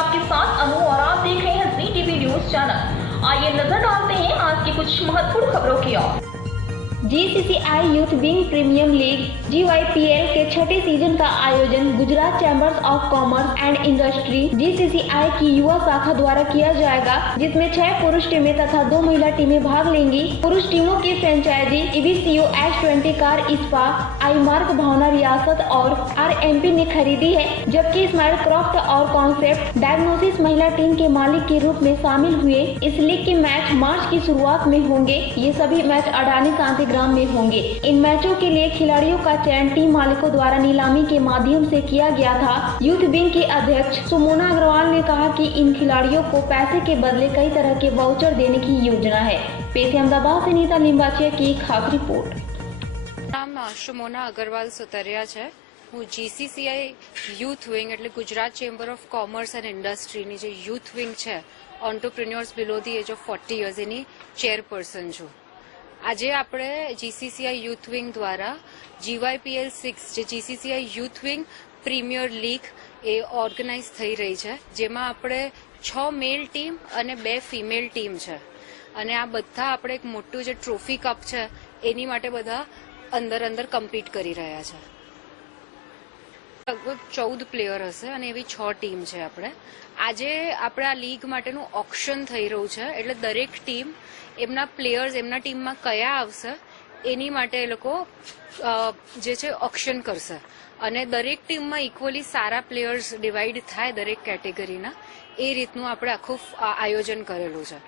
आपके साथ अनु और आप देख रहे हैं जी टीवी न्यूज चैनल। आइए नजर डालते हैं आज की कुछ महत्वपूर्ण खबरों की ओर। GCCI youth wing premium league GYPL के छठे सीजन का आयोजन Gujarat chambers of commerce and industry GCCI की युवा शाखा द्वारा किया जाएगा, जिसमें 6 पुरुष टीमें तथा 2 महिला टीमें भाग लेंगी। पुरुष टीमों की फ्रेंचाइजी EBCU H20 कार इस्पा, आई मार्क भावना रियासत और RMP ने खरीदी है, जबकि स्माइल क्रॉफ्ट और कॉन्सेप्ट डायग्नोसिस महिला टीम के मालिक के रूप में शामिल हुए। इस लीग के मैच मार्च की शुरुआत में होंगे। ये सभी मैच अडानी शांति ग्राम में होंगे। इन मैचों के लिए खिलाड़ियों का चयन टीम मालिकों द्वारा नीलामी के माध्यम से किया गया था। यूथ विंग की अध्यक्ष सुमोना अग्रवाल ने कहा कि इन खिलाड़ियों को पैसे के बदले कई तरह के वाउचर देने की योजना है। पेश अहमदाबाद से नीता लिंबाचिया की खास रिपोर्ट। नाम सुमोना अग्रवाल सुतरिया है। હું GCCI યુથ વિંગ એટલે Gujarat Chamber of Commerce and ઇન્ડસ્ટ્રીની જે યુથ વિંગ છે entrepreneurs below the age of 40 years એની ચેરપર્સન છું। આજે આપણે GCCI યુથ વિંગ દ્વારા GYPL 6 જે GCCI Youth Wing Premier League એ ઓર્ગેનાઇઝ થઈ રહી છે, જેમાં આપણે 6 મેલ ટીમ અને 2 ફિમેલ ટીમ છે અને આ બધા આપણે એક મોટું જે ટ્રોફી કપ છે એની માટે બધા અંદર કમ્પીટ કરી રહ્યા છે। लगभग 14 प्लेयर हशे અને એવી 6 ટીમ છે। આજે આપણે આ લીગ માટેનું ઓક્શન થઈ રહ્યું છે, એટલે દરેક ટીમ એમના પ્લેયર્સ એમના ટીમમાં કયા આવશે એની માટે એ લોકો જે છે ઓક્શન કરશે અને દરેક ટીમમાં ઇક્વલી સારા પ્લેયર્સ ડિવાઈડ થાય દરેક કેટેગરીના, એ રીતનું આપણે આખું આયોજન કરેલું છે।